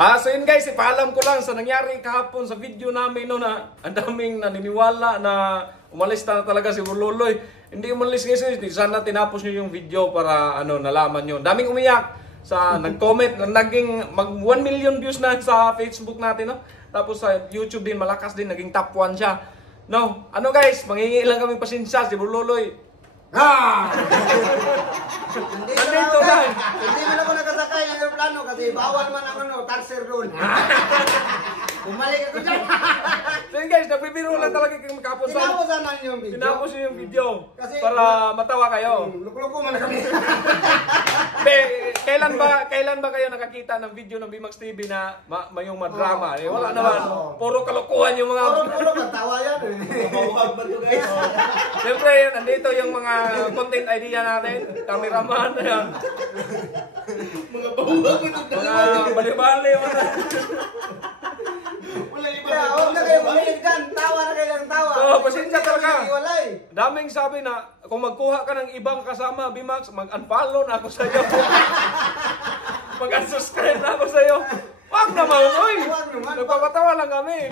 So yun guys, ipaalam ko lang sa nangyari kahapon sa video namin no, na ang daming naniniwala na umalis na talaga si Burluloy. Hindi umalis guys, sana tinapos nyo yung video para nalaman nyo. Daming umiyak sa nag-comment, naging mag 1 million views na sa Facebook natin no. Tapos sa YouTube din malakas din, naging top 1 siya. No, guys, mangingi lang kami pasensya si Burluloy. Nandito lang. Hindi man ako nakasakay ng aeroplano kasi bawal man ang taxer doon. Bumalik ako dyan. So yun guys, nagbibiro lang talaga kami kapon sa... Tinaposan na yung video. Tinapos yung video. Kasi, para matawa kayo. Luko-luko man kami. Kailan ba kayo nakakita ng video ng Bimax TV na yung madrama? Wala naman. Puro kalokohan yung mga... Puro katawa yan eh. Mawag ba ito guys? Siyempre, nandito yung mga content idea natin. Cameraman. Yan. Mga bahuwag ito. Mga bali-bali. Wala iba. Kaya huwag na kayo makinig dyan. Tawa na kayo ng tawa. So, pasensya talaga. Iwalay. Daming sabi na, kung magkuha ka ng ibang kasama, Bimax, mag-unfollow na ako sa'yo. Mag-unsubscribe na ako sa'yo. Wag naman, oy! Nagpapatawa lang kami.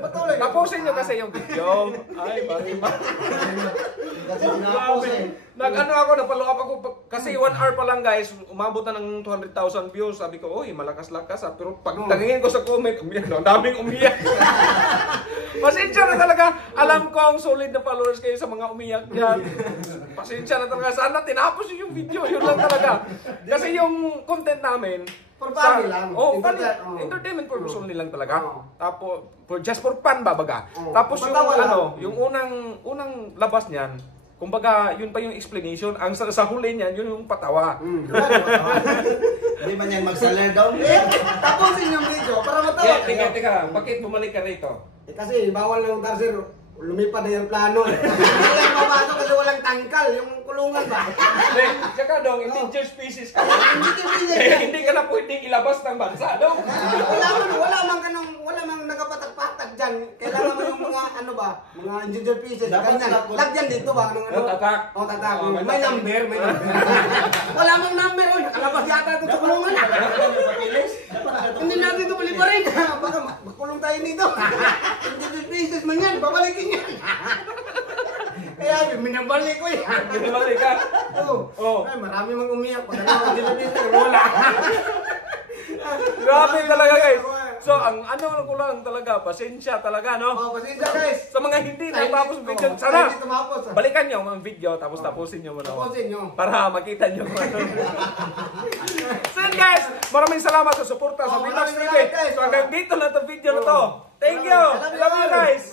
Patuloy. Tapusin nyo kasi yung video. Ay, bari-bari. Kasi tinapos eh. Ako, napalo up ako. Kasi 1 hour pa lang guys, umabot na ng 200,000 views. Sabi ko, uy, malakas-lakas. Pero pag tangingin ko sa comment, umiyak. Ang daming umiyak. Pasensya na talaga. Alam ko ang solid na followers kayo sa mga umiyak yan. Pasensya na talaga. Sana tinapos yung video. Yun lang talaga. Kasi yung content namin, For fun lang. Entertainment purpose only lang talaga. Tapos, just for fun ba baga? Tapos yung Patawa lang. yung unang labas niyan, kumbaga, yun pa yung explanation. Ang sa huli niyan, yun yung patawa. Hindi man yan magsalar daw. Tapusin yung video para matawa kayo. Teka, bakit bumalik ka rito? Kasi bawal na yung taxer. Lumipad na yung plano. Hindi yan mapasok kasi walang tangkal. Yung kulungan ba? Tsaka dong, endangered species ka. Hindi Hindi ka na pwedeng ilabas ng bansa, dong. wala mang nakapatak-patak dyan. Kailangan mo yung mga mga endangered pieces. Ganyan. Lagyan dito ba? Tatak. Tatak. May number. Wala mang number. Nakalabas yata ito sa kulungan. Hindi natin ito paliparin. Baka makulong tayo nito. Endangered pieces man yan. Babalikin yan. Kaya minabalik ko yan. Binabalik ka? Oo. Ay, marami mang umiyak. Pag endangered pieces, wala. Grabe talaga guys. So, ang ko lang talaga, pasensya talaga, no? Pasensya guys. Sa mga hindi natapos video, sana Hindi tumapos. balikan nyo ang video, tapos tapusin nyo muna. Tapusin nyo. Para makita nyo. So yun guys, maraming salamat sa suporta sa Bimax maraming TV. salamat, guys. So hanggang dito na itong video na to. Thank you. I love you guys.